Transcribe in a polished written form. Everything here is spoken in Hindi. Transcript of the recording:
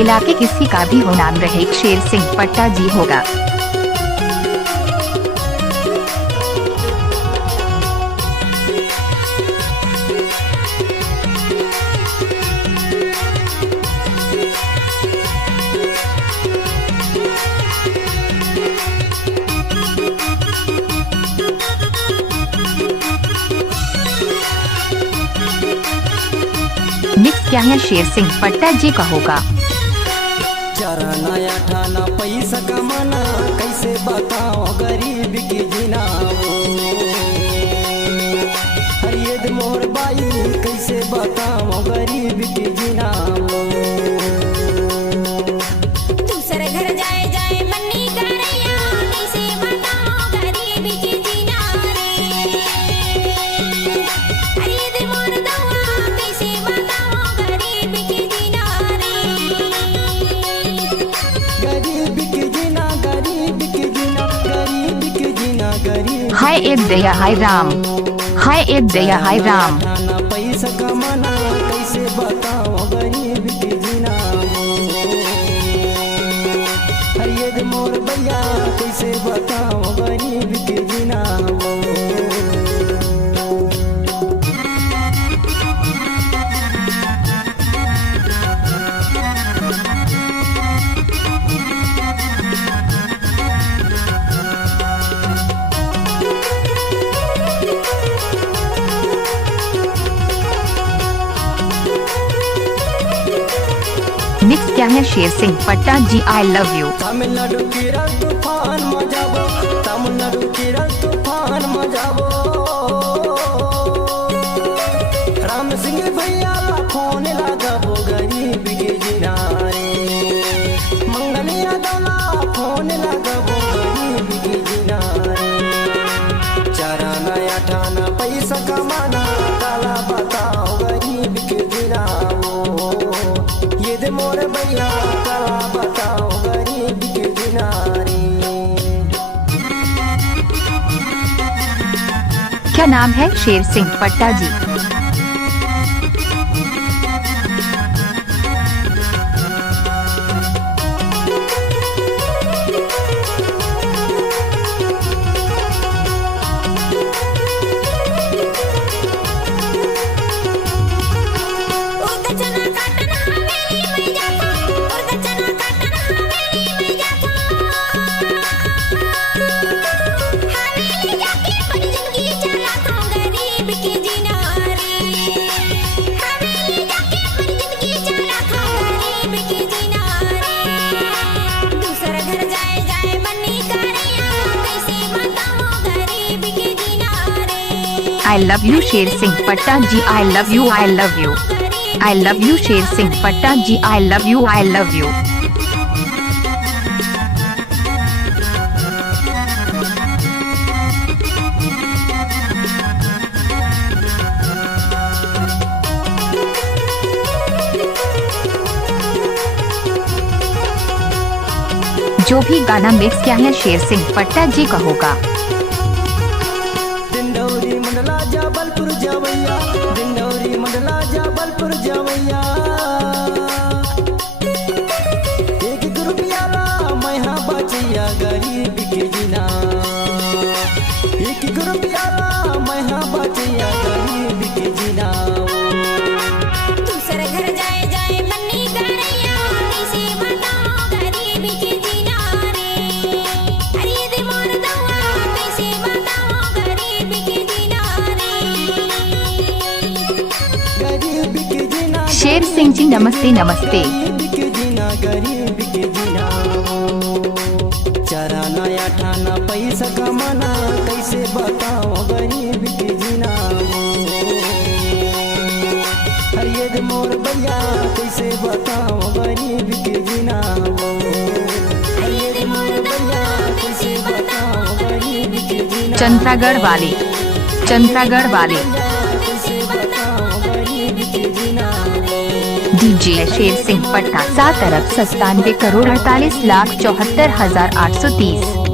इलाके किसी का भी हो नाम रहे शेर सिंह पट्टा जी होगा। मिक्स क्या है शेर सिंह पट्टा जी का होगा। चरना अठाना पैसा कमाना कैसे बताओ गरीब की जीना हरियद मोर बाई कैसे बताओ गरीब की जीना दूसरे घर जाए जाए मन्नी करैया कैसे बताओ गरीब की जीना हरियद मोर दवा कैसे बताओ गरीब की जीना गरीब की जीना गरीब की जीना गरीब की जीना गरीब हाय एक दया हाय राम, हाय एक दया हाय राम। पैसा कमाना कैसे बताओ गरीब की जीना हरियद मोर भैया कैसे बताओ गरीब की जीना मिक्स क्या है शेर सिंह पट्टा जी आई लव यू। तमिलनाडु की तूफान मजाबो तमिलनाडु की तूफान मजाबो राम सिंह भैया फोन लगाबो गरीब के जिनारे मंगलिया दौला फोन लगाबो गरीब के जिनारे चराना अठाना पैसा कमाना काला बताओ गरीब के जिनाओ ये दे मोर भैया काला बताओ गरीब के जिनारे क्या नाम है शेर सिंह पट्टा जी। I love you Sher Singh पट्टा जी I love you I love you I love you Sher Singh पट्टा जी I love you I love you। जो भी गाना मिक्स क्या है शेर सिंह पट्टा जी का होगा। दिंडौरी मंडला जबलपुर जवैया दिंडौरी मंडला जबलपुर जवैया एक रुपया ला मैं बचिया गरीब के जिना एक रुपया ला मैं बचिया गरीब के जिना दूसरे घर जाए जाए मन्नी करैया कैसे बताओ गरीब की जीना हरियद मोर दवा कैसे बताओ गरीब की जीना गरीब के जिना शेर सिंह जी नमस्ते नमस्ते। गरीब के जिना गरीब के जिना चराना अठाना पैसा कमाना कैसे बताओ गरीब के जिना हरियद मोर भैया कैसे बताओ गरीब के जिना हरियद मोर भैया कैसे बताओ गरीब के जिना चंद्रागढ़ वाले चंद्रागढ़ वाले कैसे बताओ गरीब के जिना डीजे शेर सिंह पट्टा 7 अरब 97 करोड़ 48 लाख 74,830।